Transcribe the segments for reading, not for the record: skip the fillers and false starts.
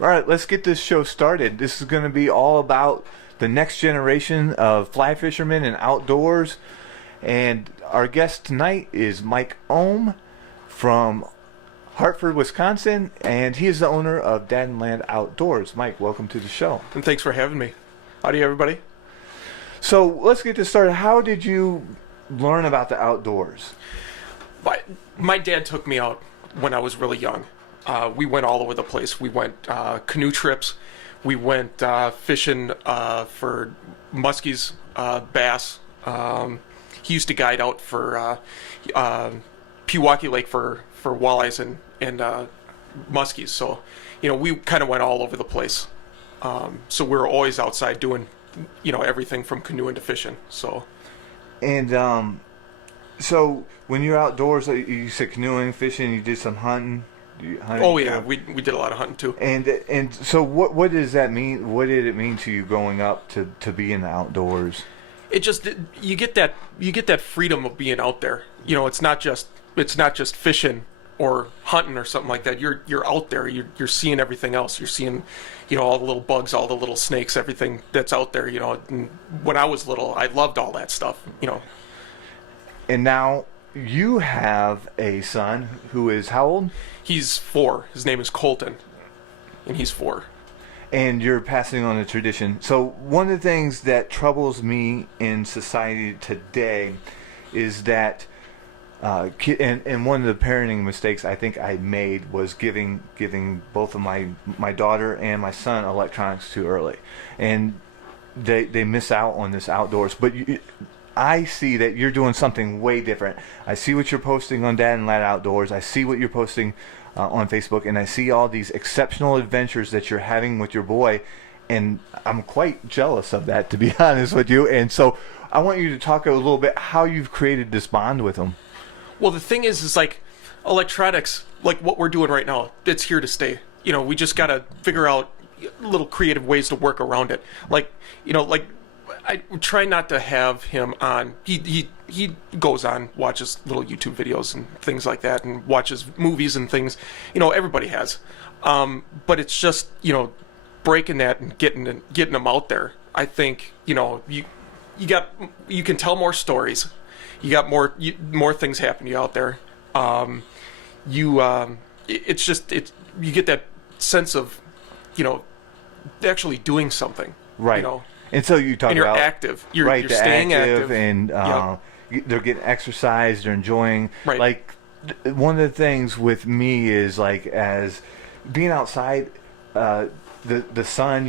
All right, let's get this show started. This is going to be all about the next generation of fly fishermen and outdoors. And our guest tonight is Mike Ohm from Hartford, Wisconsin, and he is the owner of DadNLad Outdoors. Mike, welcome to the show. And thanks for having me. Howdy, everybody. So let's get this started. How did you learn about the outdoors? My dad took me out when I was really young. We went all over the place. We went canoe trips. We went fishing for muskies, bass. He used to guide out for Pewaukee Lake for walleyes and muskies. So, we kind of went all over the place. So we were always outside doing, everything from canoeing to fishing. So. And so when you're outdoors, you said canoeing, fishing, you did some hunting. Oh yeah, we did a lot of hunting too. And so what does that mean? What did it mean to you growing up to be in the outdoors? It just you get that freedom of being out there. It's not just fishing or hunting or something like that. You're out there. You're seeing everything else. You're seeing, all the little bugs, all the little snakes, everything that's out there. And when I was little, I loved all that stuff. And now you have a son who is how old? He's 4. His name is Colton, and he's 4. And you're passing on the tradition. So one of the things that troubles me in society today is that, and one of the parenting mistakes I think I made was giving both of my daughter and my son electronics too early, and they miss out on this outdoors. But I see that you're doing something way different. I see what you're posting on DadNLad Outdoors. I see what you're posting on Facebook, and I see all these exceptional adventures that you're having with your boy, and I'm quite jealous of that, to be honest with you. And so I want you to talk a little bit how you've created this bond with him. Well, the thing is like electronics, like what we're doing right now, it's here to stay. We just got to figure out little creative ways to work around it. I try not to have him on. He goes on, watches little YouTube videos and things like that, and watches movies and things. Everybody has. But it's just breaking that and getting them out there. I think you can tell more stories. You got more things happen to you out there. It's just you get that sense of actually doing something. Right. And so you talk and you're about active. You're staying active, and they're getting exercise. They're enjoying. Right. Like one of the things with me is like as being outside, the sun.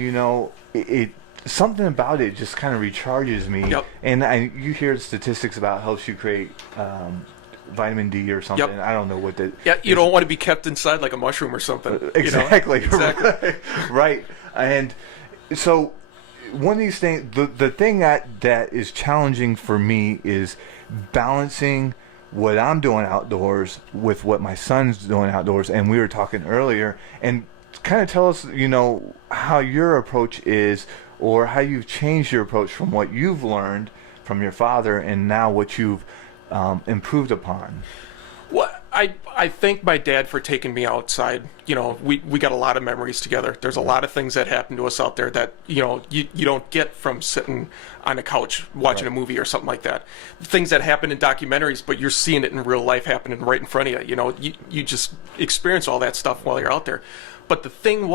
It something about it just kind of recharges me. Yep. And you hear statistics about helps you create vitamin D or something. Yep. I don't know what that. Yeah, you don't want to be kept inside like a mushroom or something. Exactly. Exactly. Right. And so. One of these things, the thing that is challenging for me is balancing what I'm doing outdoors with what my son's doing outdoors. And we were talking earlier, and kind of tell us, how your approach is, or how you've changed your approach from what you've learned from your father, and now what you've improved upon. Well, I thank my dad for taking me outside. We got a lot of memories together. There's a lot of things that happen to us out there that you don't get from sitting on a couch watching a movie or something like that. Things that happen in documentaries, but you're seeing it in real life happening right in front of you. You just experience all that stuff while you're out there. But the thing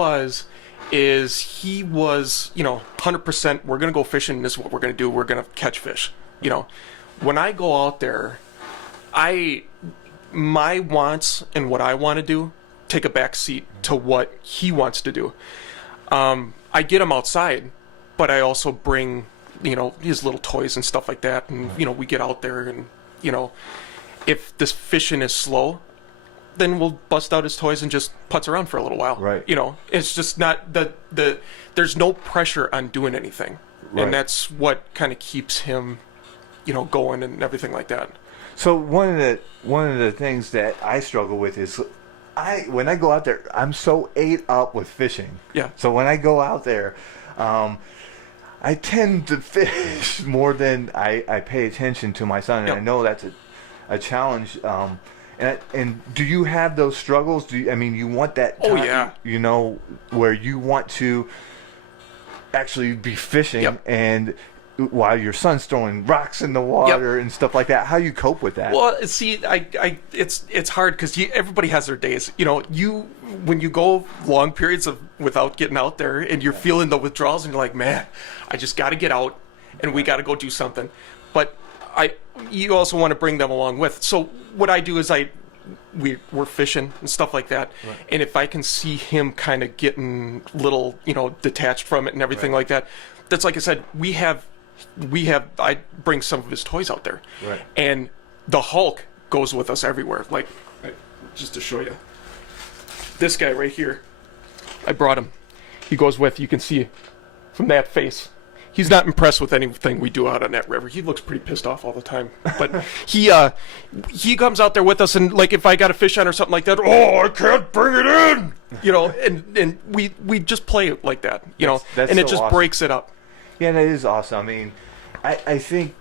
is he was 100%. We're gonna go fishing. This is what we're gonna do. We're gonna catch fish. When I go out there, my wants and what I want to do take a back seat to what he wants to do. I get him outside, but I also bring, his little toys and stuff like that. And, we get out there and, if this fishing is slow, then we'll bust out his toys and just putz around for a little while. Right. It's just not there's no pressure on doing anything. Right. And that's what kind of keeps him, going and everything like that. So one of the things that I struggle with is when I go out there, I'm so ate up with fishing. Yeah. So when I go out there, I tend to fish more than I pay attention to my son, and yep. I know that's a challenge. And do you have those struggles? I mean, you want that time, Oh, yeah. you know, where you want to actually be fishing Yep. and while your son's throwing rocks in the water and stuff like that. How you cope with that? Well, see, it's hard because everybody has their days. You know, when you go long periods of without getting out there and you're feeling the withdrawals and you're like, man, I just got to get out and we got to go do something. But you also want to bring them along with. So what I do is we're fishing and stuff like that. Right. And if I can see him kind of getting little, detached from it and everything like that, that's like I said, I bring some of his toys out there. Right. And the Hulk goes with us everywhere. Like, just to show you, this guy right here, I brought him. He goes with, you can see from that face. He's not impressed with anything we do out on that river. He looks pretty pissed off all the time. But he comes out there with us, and like if I got a fish on or something like that, oh, I can't bring it in, and we just play it like that, That's and it so just awesome. breaks it up. Yeah, that is awesome. I mean, I think,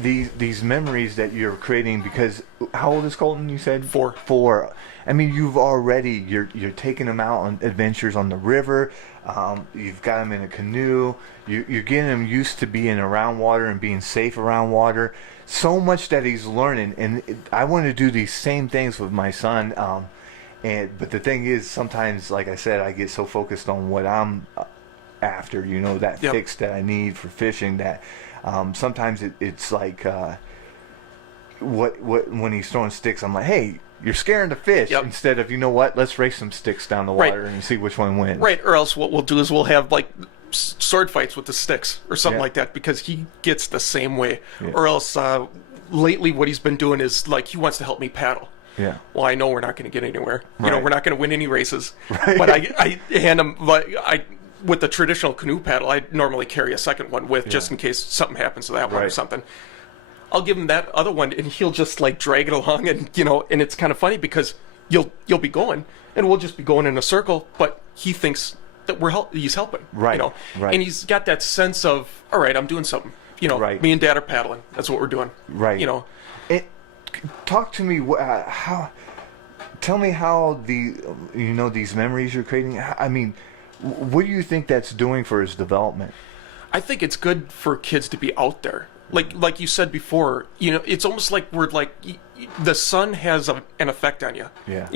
these memories that you're creating, because how old is Colton, you said? 4. 4. I mean, you're taking them out on adventures on the river. You've got them in a canoe. You're getting them used to being around water and being safe around water. So much that he's learning, and I want to do these same things with my son. But the thing is, sometimes, like I said, I get so focused on what I'm after, that Yep. fix that I need for fishing, that sometimes it's like when he's throwing sticks, I'm like, hey, you're scaring the fish. Yep. Instead of, let's race some sticks down the Right. water and see which one wins. Right, or else what we'll do is we'll have like sword fights with the sticks or something Yeah. like that, because he gets the same way. Yeah. Or else lately what he's been doing is like he wants to help me paddle. Yeah. Well, I know we're not going to get anywhere. Right. We're not going to win any races. Right. But I hand him, with the traditional canoe paddle, I normally carry a second one with just in case something happens to that one or Right. something. I'll give him that other one, and he'll just like drag it along, and and it's kind of funny because you'll be going, and we'll just be going in a circle, but he thinks that he's helping, Right. Right. and he's got that sense of, all right, I'm doing something, Right. Me and Dad are paddling. That's what we're doing, Right. Talk to me. Tell me how these memories you're creating. I mean, what do you think that's doing for his development? I think it's good for kids to be out there. Like you said before, it's almost like we're like the sun has an effect on you. Yeah.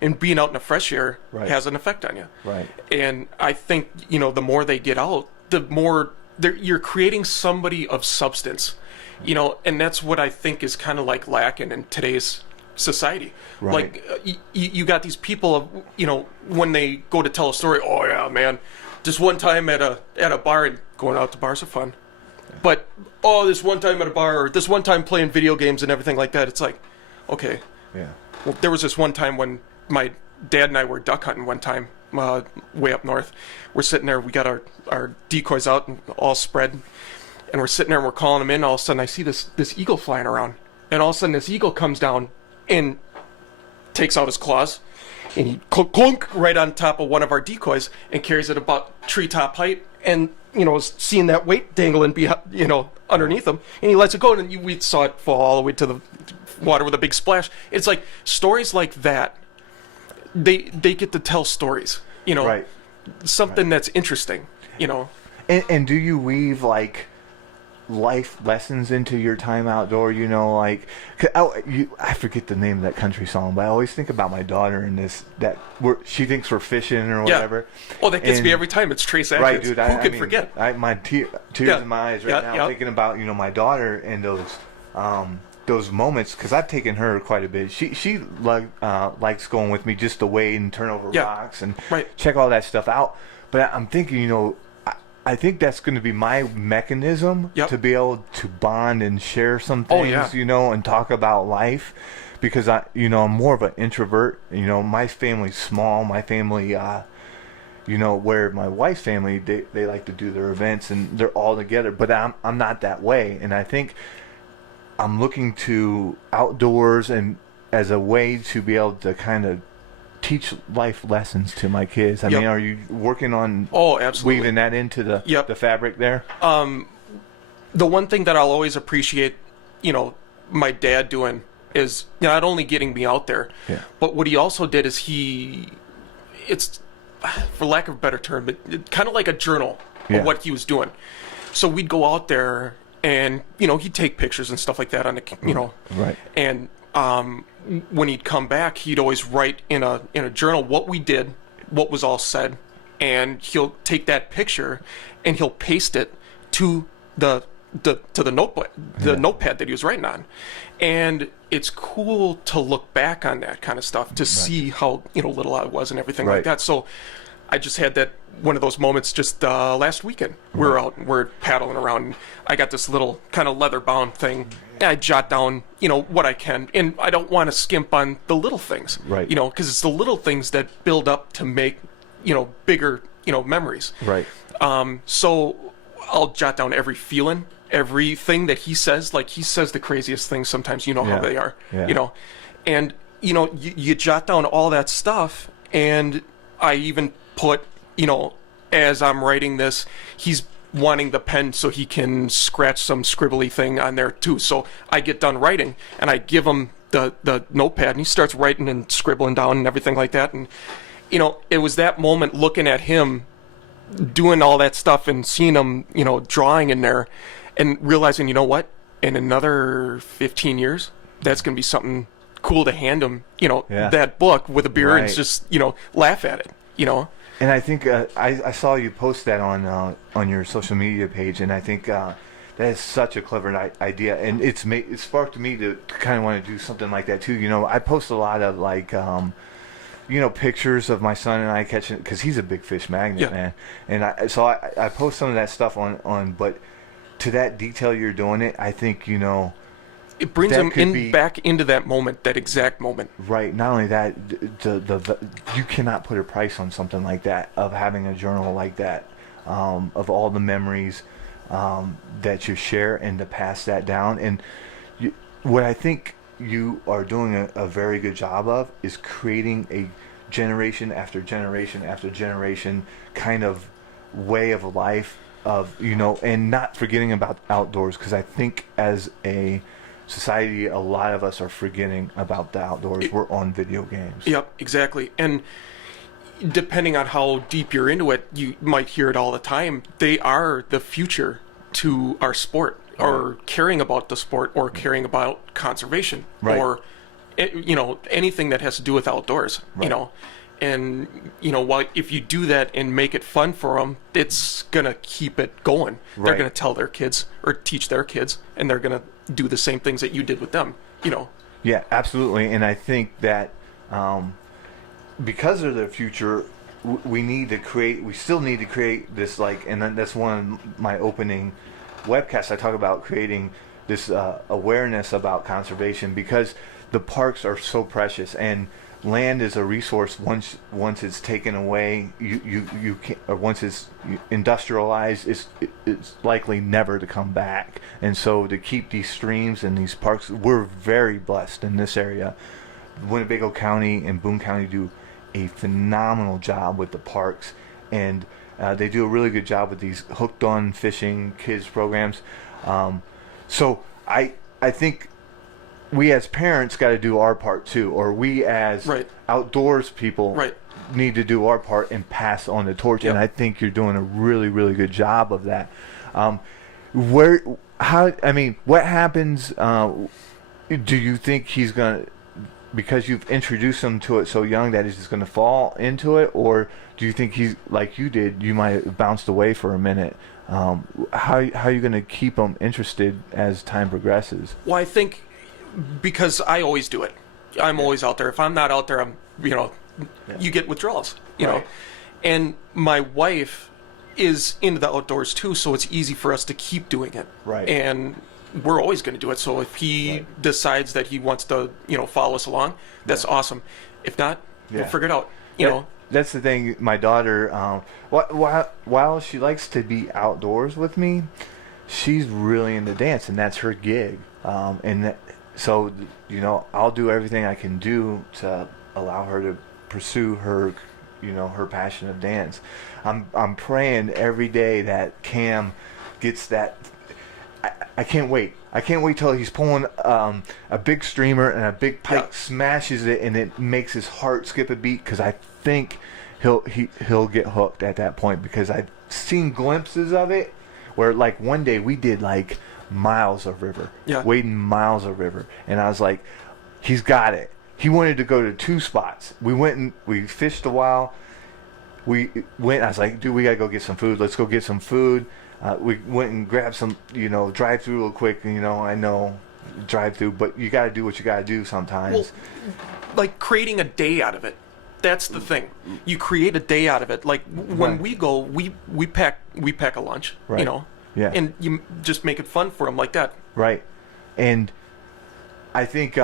And being out in the fresh air Right. has an effect on you. Right. And I think the more they get out, the more you're creating somebody of substance. And that's what I think is kind of like lacking in today's society. Right. Like you got these people, when they go to tell a story, oh yeah, man, just one time at a bar, and going out to bars are fun. But this one time at a bar, or this one time playing video games and everything like that, it's like, okay. Yeah. Well, there was this one time when my dad and I were duck hunting one time, way up north. We're sitting there, we got our decoys out and all spread, and we're sitting there and we're calling them in. All of a sudden I see this eagle flying around, and all of a sudden this eagle comes down and takes out his claws, and he clunk right on top of one of our decoys and carries it about treetop height, and seeing that weight dangling underneath him, and he lets it go, and then we saw it fall all the way to the water with a big splash. It's like stories like that. They get to tell stories, Right. something that's interesting, And do you weave like life lessons into your time outdoor? I forget the name of that country song, but I always think about my daughter and she thinks we're fishing or whatever. Oh, that gets me every time. It's Trace Atkins. Right, dude. Who can forget? My tears in my eyes right now, thinking about my daughter and those moments, because I've taken her quite a bit. She likes going with me just to wade and turn over rocks and check all that stuff out. But I'm thinking, I think that's going to be my mechanism to be able to bond and share some things, and talk about life, because I'm more of an introvert. My family's small. My family, where my wife's family, they like to do their events and they're all together, but I'm not that way. And I think I'm looking to outdoors and as a way to be able to kind of teach life lessons to my kids. I mean, are you working on absolutely weaving that into the fabric there? The one thing that I'll always appreciate, my dad doing is not only getting me out there, Yeah. but what he also did is it's, for lack of a better term, kind of like a journal Yeah. of what he was doing. So we'd go out there and, he'd take pictures and stuff like that on the, Right. and when he'd come back, he'd always write in a journal what we did, what was all said, and he'll take that picture and he'll paste it to the notepad that he was writing on. And it's cool to look back on that kind of stuff to see how little I was and everything like that. So I just had that one of those moments just last weekend. We're out, we're paddling around, and I got this little kind of leather bound thing, and I jot down what I can, and I don't want to skimp on the little things, Right. Because it's the little things that build up to make bigger memories. Right. So I'll jot down every feeling, everything that he says. Like, he says the craziest things sometimes, how Yeah. they are, Yeah. and you jot down all that stuff. And I even put, as I'm writing this, he's wanting the pen so he can scratch some scribbly thing on there too. So I get done writing and I give him the notepad, and he starts writing and scribbling down and everything like that. And it was that moment looking at him doing all that stuff and seeing him, drawing in there, and realizing, what, in another 15 years, that's going to be something cool to hand him, Yeah. that book with a beer and Right. just, laugh at it, And I think I saw you post that on your social media page, and I think that is such a clever idea, and it sparked me to kind of want to do something like that too. I post a lot of like pictures of my son and I catching, because he's a big fish magnet, Yeah. man, and I post some of that stuff on, but to that detail you're doing it, I think it brings that him could be- back into that moment, that exact moment. Right. Not only that, you cannot put a price on something like that, of having a journal like that, of all the memories that you share, and to pass that down. And what I think you are doing a very good job of is creating a generation after generation after generation kind of way of life of, and not forgetting about outdoors, because I think as a society, a lot of us are forgetting about the outdoors. We're on video games. Yep, exactly. And depending on how deep you're into it, you might hear it all the time. They are the future to our sport, or caring about the sport, or caring about conservation, Right. or anything that has to do with outdoors. Right. And while if you do that and make it fun for them, it's gonna keep it going. They're Right. gonna tell their kids or teach their kids, and they're gonna do the same things that you did with them. Yeah, absolutely. And I think that because of the future, we still need to create this, and that's one of my opening webcasts. I talk about creating this awareness about conservation, because the parks are so precious, and land is a resource. Once it's taken away, you can't, or once it's industrialized, it's likely never to come back. And so to keep these streams and these parks, we're very blessed in this area. Winnebago County and Boone County do a phenomenal job with the parks, and they do a really good job with these Hooked on Fishing kids programs. So I think we as parents got to do our part too, or we as Right. outdoors people Right. need to do our part and pass on the torch. Yep. And I think you're doing a really, really good job of that. What happens? Do you think he's gonna, because you've introduced him to it so young, that he's just gonna fall into it, or do you think he's like you did? You might have bounced away for a minute. How are you gonna keep him interested as time progresses? Well, I think because I always do it. I'm always out there. If I'm not out there, you get withdrawals, Right. And my wife is into the outdoors too, so it's easy for us to keep doing it. Right. And we're always going to do it. So if he decides that he wants to, follow us along, that's awesome. If not, we'll figure it out. That's the thing. My daughter, while she likes to be outdoors with me, she's really into dance, and that's her gig. So I'll do everything I can do to allow her to pursue her, her passion of dance. I'm praying every day that Cam gets that. I can't wait. I can't wait till he's pulling a big streamer and a big pike smashes it and it makes his heart skip a beat, because I think he'll get hooked at that point, because I've seen glimpses of it where like one day we did like miles of river, wading miles of river, and I was like, he's got it. He wanted to go to 2 spots. We went and we fished a while. I was like, dude, we gotta go get some food. Let's go get some food. We went and grabbed some, drive through real quick. I know drive through, but you gotta do what you gotta do sometimes. Well, like creating a day out of it. That's the thing. You create a day out of it. Like when we go, we pack a lunch. Right. Yeah. And you just make it fun for him like that. Right. And I think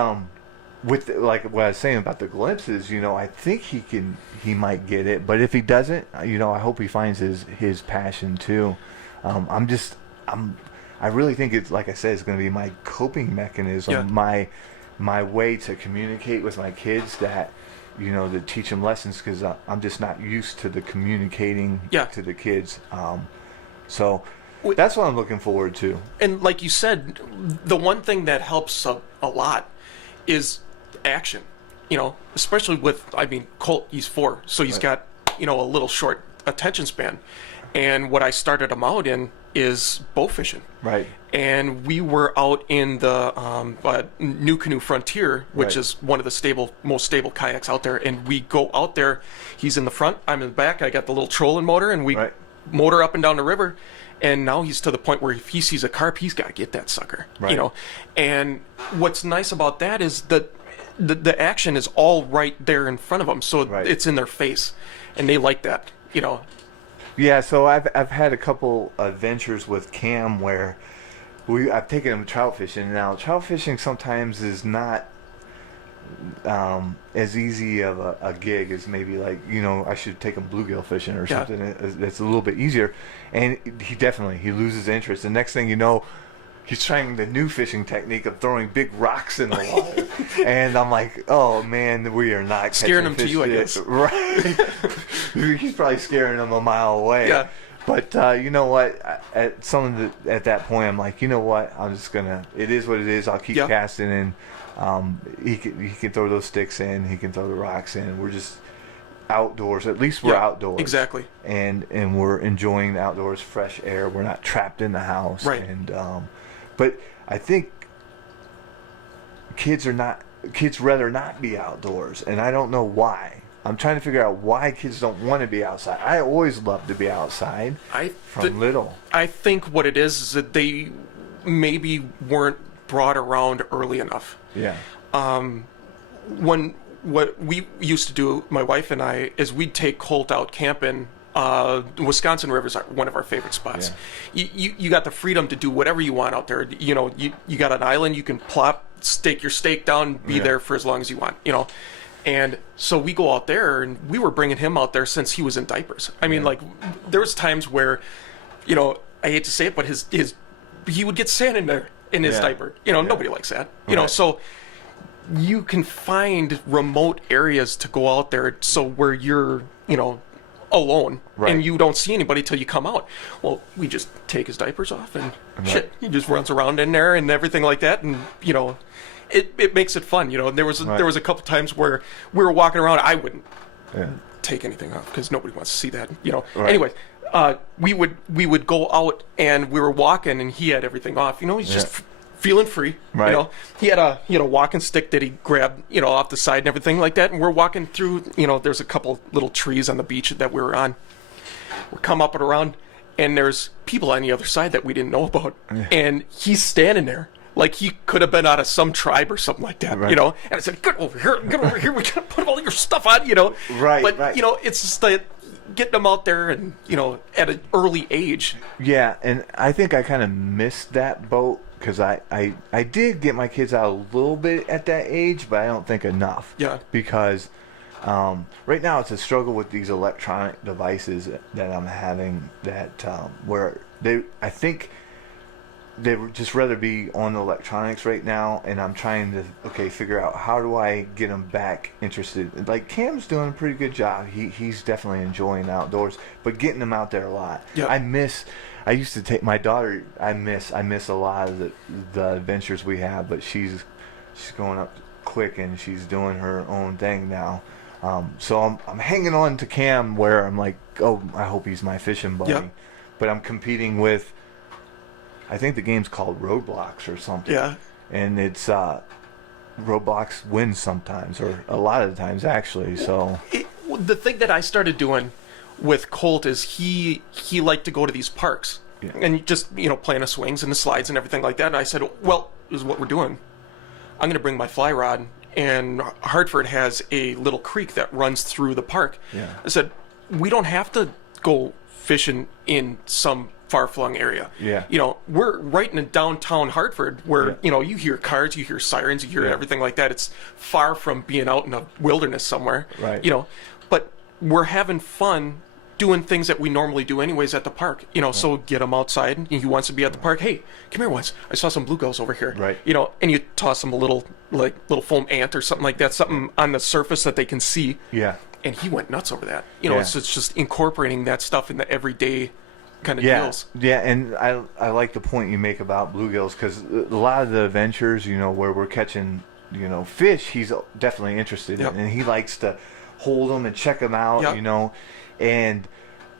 with like what I was saying about the glimpses, I think he might get it, but if he doesn't, I hope he finds his passion too. I really think it's, like I said, it's going to be my coping mechanism, my way to communicate with my kids, that to teach them lessons, because I'm just not used to the communicating to the kids. So that's what I'm looking forward to. And like you said, the one thing that helps a lot is action. Especially with, Colt, he's 4, so he's got a little short attention span. And what I started him out in is bow fishing. Right. And we were out in the New Canoe Frontier, which is one of the most stable kayaks out there. And we go out there. He's in the front, I'm in the back. I got the little trolling motor, and we motor up and down the river. And now he's to the point where if he sees a carp, he's got to get that sucker. Right. And what's nice about that is that the action is all right there in front of them, so it's in their face, and they like that. Yeah, so I've had a couple adventures with Cam where I've taken him trout fishing. Now, trout fishing sometimes is not as easy of a gig as maybe like, I should take him bluegill fishing or something that's a little bit easier. And he loses interest. The next thing you know, he's trying the new fishing technique of throwing big rocks in the water. And I'm like, oh man, we are not scaring him to you, I guess. Right. He's probably scaring him a mile away. Yeah. But you know what? At that point, I'm like, you know what? I'm just gonna. It is what it is. I'll keep casting, and he can throw those sticks in. He can throw the rocks in. We're just outdoors. At least we're outdoors. Exactly. And we're enjoying the outdoors, fresh air. We're not trapped in the house. Right. And but I think kids rather not be outdoors, and I don't know why. I'm trying to figure out why kids don't want to be outside. I always loved to be outside from little. I think what it is that they maybe weren't brought around early enough. Yeah. What we used to do, my wife and I, is we'd take Colt out camping. Wisconsin rivers are one of our favorite spots. Yeah. You got the freedom to do whatever you want out there. You got an island, you can stake your stake down, be there for as long as you want. And so we go out there, and we were bringing him out there since he was in diapers. Like there was times where, I hate to say it, but he would get sand in there in his diaper. Nobody likes that. So you can find remote areas to go out there, so where you're, alone, and you don't see anybody till you come out. Well, we just take his diapers off, and he just runs around in there and everything like that, and it makes it fun. There was a couple times where we were walking around. I wouldn't take anything off because nobody wants to see that. Anyway, we would go out, and we were walking, and he had everything off. He's just feeling free. Right. He had a walking stick that he grabbed, off the side and everything like that. And we're walking through, there's a couple little trees on the beach that we were on. We come up and around, and there's people on the other side that we didn't know about. Yeah. And he's standing there like he could have been out of some tribe or something like that, And I said, get over here. We gotta put all your stuff on, Right. But, it's just like getting them out there and, at an early age. Yeah, and I think I kind of missed that boat. Because I did get my kids out a little bit at that age, but I don't think enough. Yeah. Because right now it's a struggle with these electronic devices that I'm having, that where I think they would just rather be on the electronics right now, and I'm trying to figure out how do I get them back interested. Like Cam's doing a pretty good job. He's definitely enjoying outdoors, but getting them out there a lot. Yep. I used to take my daughter. I miss a lot of the adventures we have, but she's going up quick and she's doing her own thing now. So I'm hanging on to Cam where I'm like, oh, I hope he's my fishing buddy. Yep. But I'm competing with, I think the game's called Roadblocks or something. Yeah. And it's Roadblocks wins sometimes, or a lot of the times actually. So The thing that I started doing with Colt is he liked to go to these parks and just play on the swings and the slides and everything like that. And I said, well, this is what we're doing. I'm going to bring my fly rod, and Hartford has a little creek that runs through the park. Yeah. I said, we don't have to go fishing in some far-flung area. Yeah. We're right in downtown Hartford where, you hear cars, you hear sirens, you hear everything like that. It's far from being out in a wilderness somewhere. Right. But we're having fun doing things that we normally do anyways at the park. So get him outside, and he wants to be at the park. Hey, come here once. I saw some bluegills over here. Right. And you toss them a little foam ant or something like that, something on the surface that they can see. Yeah. And he went nuts over that. It's just incorporating that stuff in the everyday kind of deals. Yeah, and I like the point you make about bluegills, because a lot of the adventures, where we're catching, fish, he's definitely interested in, and he likes to hold them and check them out, and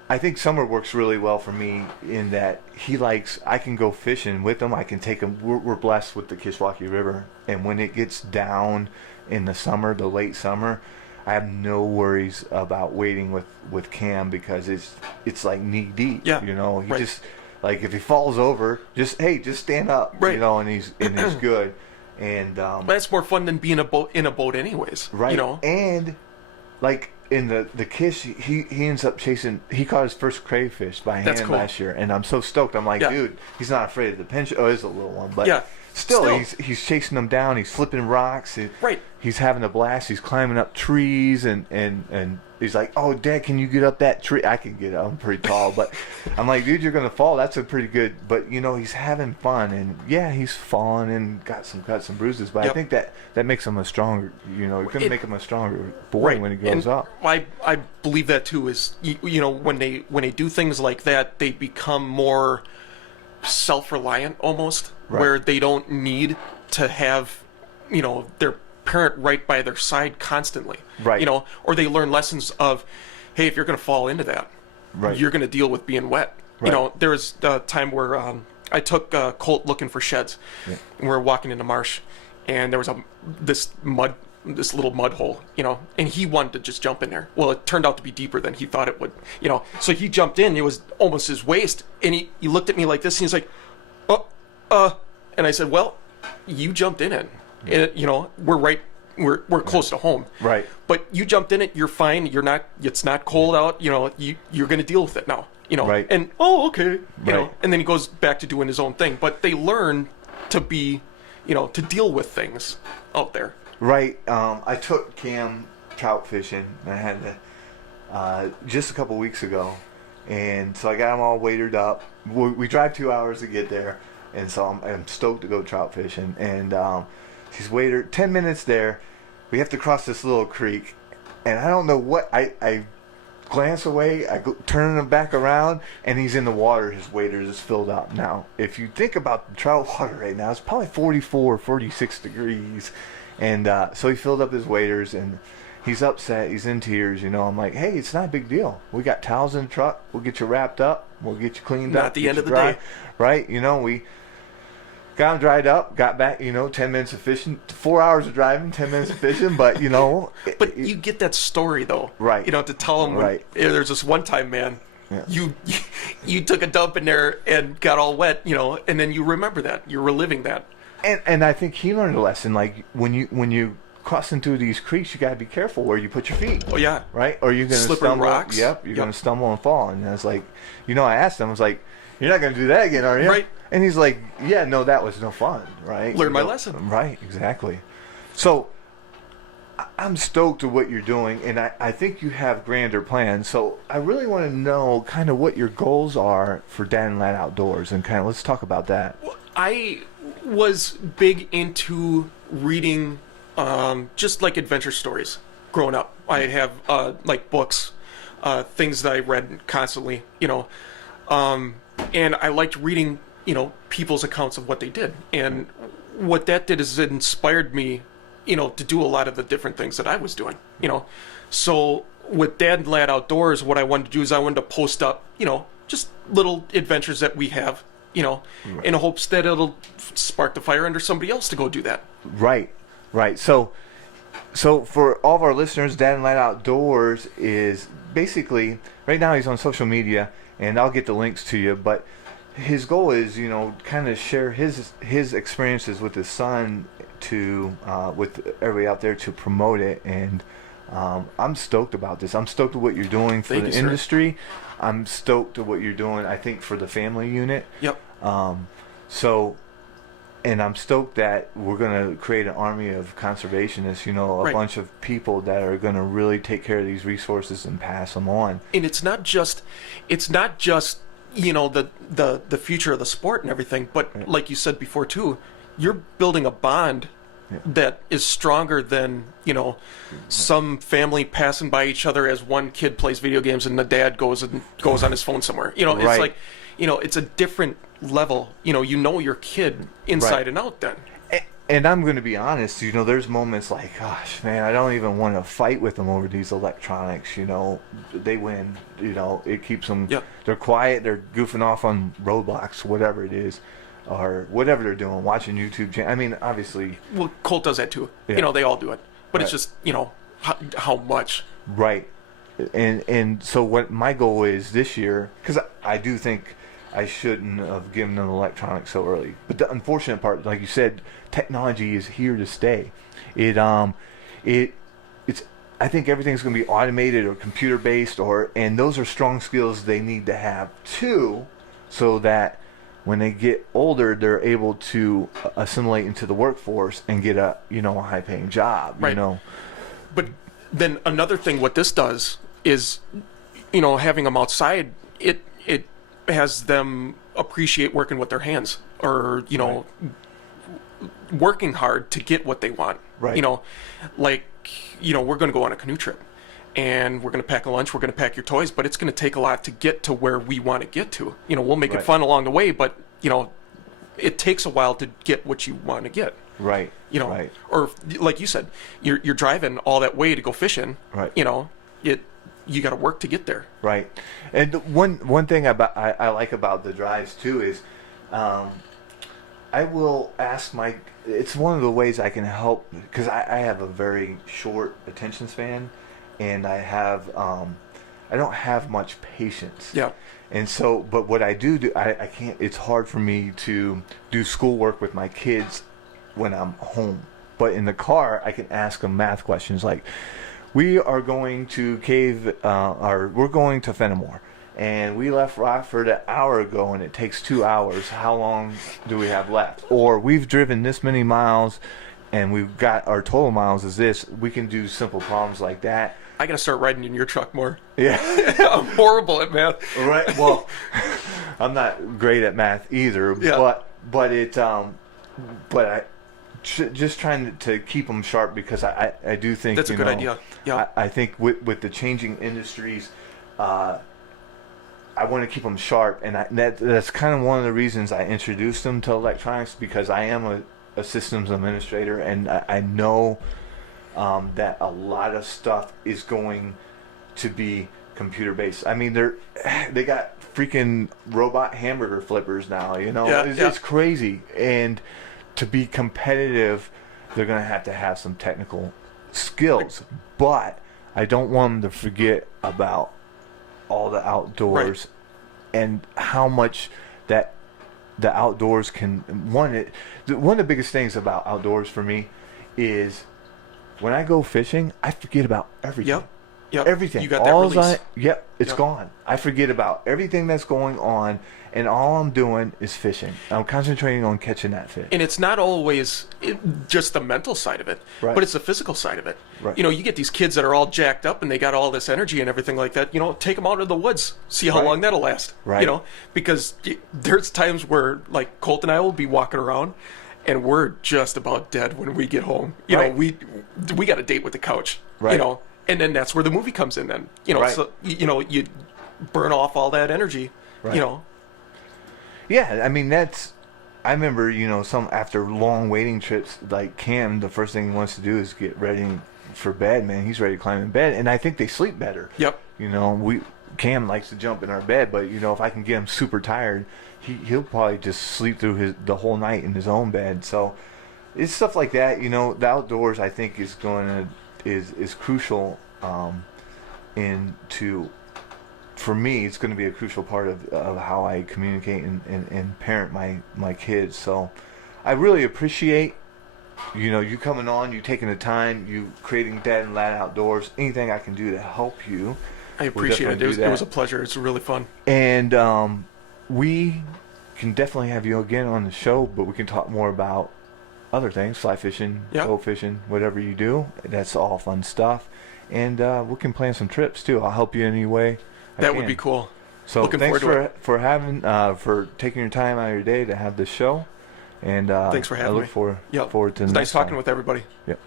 I think summer works really well for me in that I can go fishing with him. I can take him. We're blessed with the Kishwaukee River, and when it gets down in the summer, the late summer, I have no worries about waiting with Cam, because it's like knee deep. Yeah. He just, like, if he falls over, just stand up. Right. And he's good. And But that's more fun than being in a boat anyways. right. And like in the Kish, he ends up chasing. He caught his first crayfish by hand last year, and I'm so stoked. I'm like, dude, he's not afraid of the pinch. Oh, it's a little one, but still. He's chasing them down. He's flipping rocks. He's having a blast. He's climbing up trees, and he's like, oh, Dad, can you get up that tree? I can get up. I'm pretty tall, but I'm like, dude, you're gonna fall. That's a pretty good. But he's having fun, and he's fallen and got some cuts and bruises. But I think that makes him a stronger. It's gonna make him a stronger boy when he grows up. I believe that too. Is when they do things like that, they become more self-reliant almost, where they don't need to have their parent right by their side constantly, right? Or they learn lessons of, hey, if you're going to fall into that, you're going to deal with being wet. There was a time where I took Colt looking for sheds, and we were walking in the marsh, and there was this little mud hole, and he wanted to just jump in there. Well, it turned out to be deeper than he thought it would, so he jumped in. It was almost his waist, and he looked at me like this, and he's like, and I said, well, you jumped in it. And, we're close to home. Right. But you jumped in it, you're fine. It's not cold out. You're going to deal with it now. Right. And, okay. And then he goes back to doing his own thing. But they learn to be, to deal with things out there. Right. I took Cam trout fishing. I had to, just a couple weeks ago. And so I got him all waitered up. We drive 2 hours to get there. And so I'm stoked to go trout fishing. And he's waited 10 minutes there. We have to cross this little creek. And I don't know what. I glance away. Turn him back around. And he's in the water. His waders is filled up. Now, if you think about the trout water right now, it's probably 44, 46 degrees. And so he filled up his waders. And he's upset. He's in tears. I'm like, hey, it's not a big deal. We got towels in the truck. We'll get you wrapped up. We'll get you cleaned up. Not the end of the day. Right? We got him dried up, got back, 10 minutes of fishing, 4 hours of driving, 10 minutes of fishing, but, But you get that story, though. Right. To tell them, there's this one time, man, you took a dump in there and got all wet, and then you remember that. You're reliving that. And I think he learned a lesson, like, when you crossing through these creeks, you got to be careful where you put your feet. Oh, yeah. Right? Or you're going to Slippery stumble. rocks. Yep, you're going to stumble and fall. And I was like, I asked him, I was like, you're not going to do that again, are you? Right. And he's like, yeah, no, that was no fun, right? Learn my lesson. Right, exactly. So I'm stoked at what you're doing, and I think you have grander plans. So I really want to know kind of what your goals are for DadNLad Outdoors, and kind of let's talk about that. I was big into reading just like adventure stories growing up. I have like books, things that I read constantly, and I liked reading, people's accounts of what they did. And what that did is it inspired me, to do a lot of the different things that I was doing, So with DadNLad Outdoors, what I wanted to do is I wanted to post up, just little adventures that we have, in hopes that it'll spark the fire under somebody else to go do that. Right. So for all of our listeners, DadNLad Outdoors is basically, right now he's on social media, and I'll get the links to you, but his goal is, kind of share his experiences with his son to, with everybody out there to promote it. And I'm stoked about this. I'm stoked at what you're doing for the industry. I'm stoked at what you're doing, I think, for the family unit. Yep. And I'm stoked that we're going to create an army of conservationists, a bunch of people that are going to really take care of these resources and pass them on. And it's not just the future of the sport and everything, but like you said before too, you're building a bond that is stronger than, some family passing by each other as one kid plays video games and the dad goes on his phone somewhere. It's like, it's a different level. Your kid inside and out then. And I'm going to be honest, there's moments like, gosh, man, I don't even want to fight with them over these electronics. They win. It keeps them. Yep. They're quiet. They're goofing off on Roblox, whatever it is, or whatever they're doing, watching YouTube. I mean, obviously. Well, Colt does that too. Yeah. They all do it, but it's just how much. Right. And so what my goal is this year, because I do think I shouldn't have given them electronics so early. But the unfortunate part, like you said, technology is here to stay. It's I think everything's going to be automated or computer based, and those are strong skills they need to have too, so that when they get older, they're able to assimilate into the workforce and get a high paying job. Right. But then another thing, what this does is, having them outside, it has them appreciate working with their hands, or working hard to get what they want. Right. We're going to go on a canoe trip, and we're going to pack a lunch, we're going to pack your toys, but it's going to take a lot to get to where we want to get to. We'll make it fun along the way, but it takes a while to get what you want to get. Right. Right. Or like you said, you're driving all that way to go fishing. Right. You got to work to get there. Right. And one thing I like about the drives too is, I will ask it's one of the ways I can help, because I have a very short attention span, and I don't have much patience. Yeah. And so, but what I do, I can't, it's hard for me to do schoolwork with my kids when I'm home. But in the car, I can ask them math questions like, we are going to we're going to Fenimore, and we left Rockford an hour ago, and it takes 2 hours. How long do we have left? Or we've driven this many miles, and we've got our total miles is this. We can do simple problems like that. I gotta start riding in your truck more. Yeah. I'm horrible at math. Right. Well, I'm not great at math either. Yeah. But I just trying to keep them sharp, because I do think that's a good idea. Yeah. I think with the changing industries, I want to keep them sharp, and that's kind of one of the reasons I introduced them to electronics, because I am a systems administrator, and I know that a lot of stuff is going to be computer based. I mean, they got freaking robot hamburger flippers now. It's crazy, and to be competitive, they're going to have some technical skills. But I don't want them to forget about all the outdoors and how much that the outdoors can. One of the biggest things about outdoors for me is when I go fishing, I forget about everything. Yep. Everything. You got that release. Yep, it's Yep. gone. I forget about everything that's going on, and all I'm doing is fishing. I'm concentrating on catching that fish. And it's not always just the mental side of it, Right. but it's the physical side of it. Right. You get these kids that are all jacked up and they got all this energy and everything like that. Take them out into the woods, see how Right. long that'll last. Right. Because there's times where, like, Colt and I will be walking around and we're just about dead when we get home. Right. We got a date with the couch. Right. And then that's where the movie comes in. Then Right. so you burn off all that energy. Right. Yeah, I mean I remember some after long waiting trips like Cam, the first thing he wants to do is get ready for bed. Man, he's ready to climb in bed, and I think they sleep better. Yep. Cam likes to jump in our bed, but if I can get him super tired, he'll probably just sleep through the whole night in his own bed. So it's stuff like that. The outdoors I think is crucial for me, it's going to be a crucial part of how I communicate and parent my kids. So I really appreciate you coming on, you taking the time, you creating DadNLad Outdoors. Anything I can do to help you, I appreciate it. It was a pleasure. It's really fun. And we can definitely have you again on the show, but we can talk more about other things, fly fishing, bow fishing, whatever you do. That's all fun stuff. And we can plan some trips too. I'll help you any way That would be cool. So Looking thanks forward to for taking your time out of your day to have this show. And thanks for having me. I look forward to the It's nice next talking time. with everybody. Yep.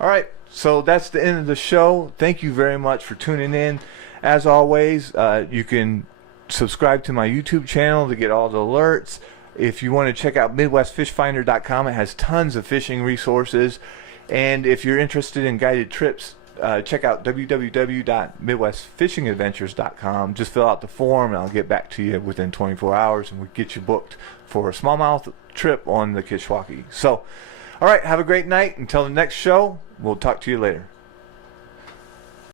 All right. So that's the end of the show. Thank you very much for tuning in. As always, you can subscribe to my YouTube channel to get all the alerts. If you want to check out MidwestFishFinder.com, it has tons of fishing resources. And if you're interested in guided trips, check out www.MidwestFishingAdventures.com. Just fill out the form, and I'll get back to you within 24 hours, and we'll get you booked for a smallmouth trip on the Kishwaukee. So, all right, have a great night. Until the next show, we'll talk to you later.